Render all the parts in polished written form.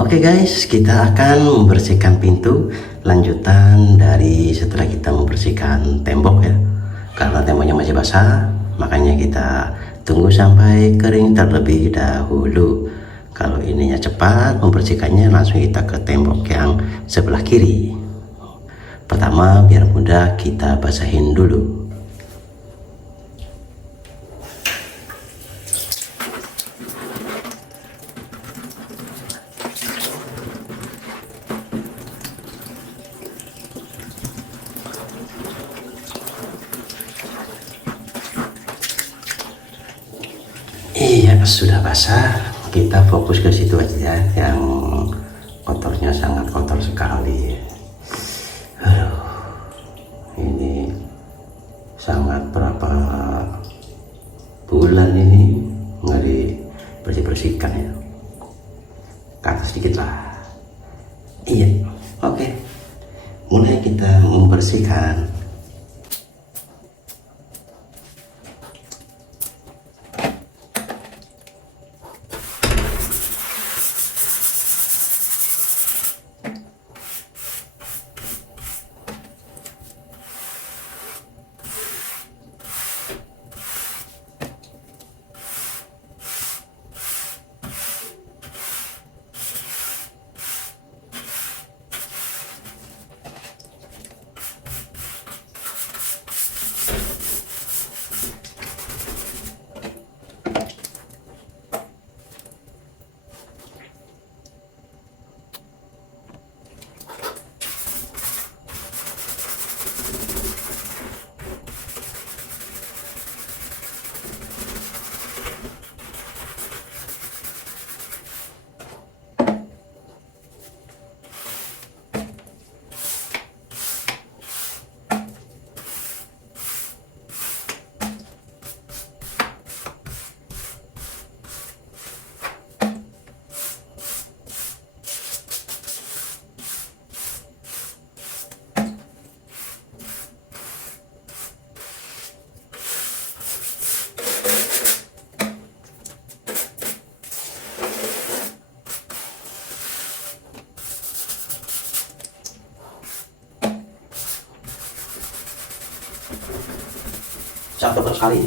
Oke guys, kita akan membersihkan pintu. Lanjutan dari setelah kita membersihkan tembok ya. Karena temboknya masih basah, makanya kita tunggu sampai kering terlebih dahulu. Kalau ininya cepat membersihkannya, langsung kita ke tembok yang sebelah kiri. Pertama, biar mudah, kita basahin dulu. Iya, sudah basah. Kita fokus ke situ aja ya, yang kotornya sangat kotor sekali. Aduh, ini sangat berapa bulan ini nggak dibersihkan ya. Ke atas sedikit lah. Iya, oke. Mulai kita membersihkan. Sangat kotor sekali.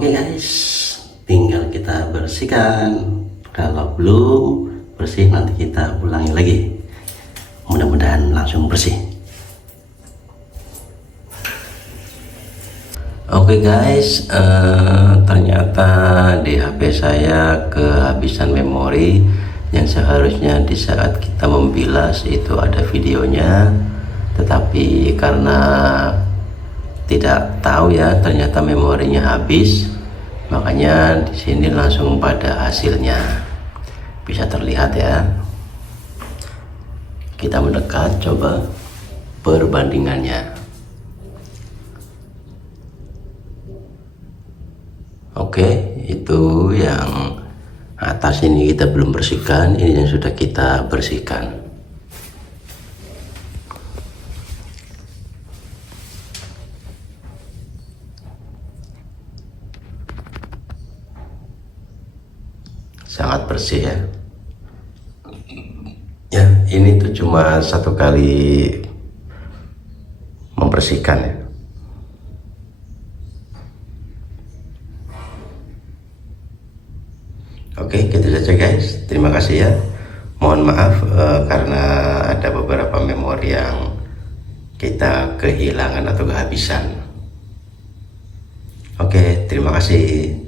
Oke guys, tinggal kita bersihkan. Kalau belum bersih nanti kita ulangi lagi. Mudah-mudahan langsung bersih. Oke guys, ternyata di HP saya kehabisan memori yang seharusnya di saat kita membilas itu ada videonya, tetapi karena tidak tahu ya, ternyata memorinya habis, makanya di sini langsung pada hasilnya bisa terlihat ya. Kita mendekat, coba perbandingannya. Oke, itu yang atas ini kita belum bersihkan, ini yang sudah kita bersihkan. Sangat bersih ya. Ya, ini tuh cuma satu kali membersihkan ya. Oke, gitu saja guys. Terima kasih ya. Mohon maaf karena ada beberapa memori yang kita kehilangan atau kehabisan. Oke, terima kasih.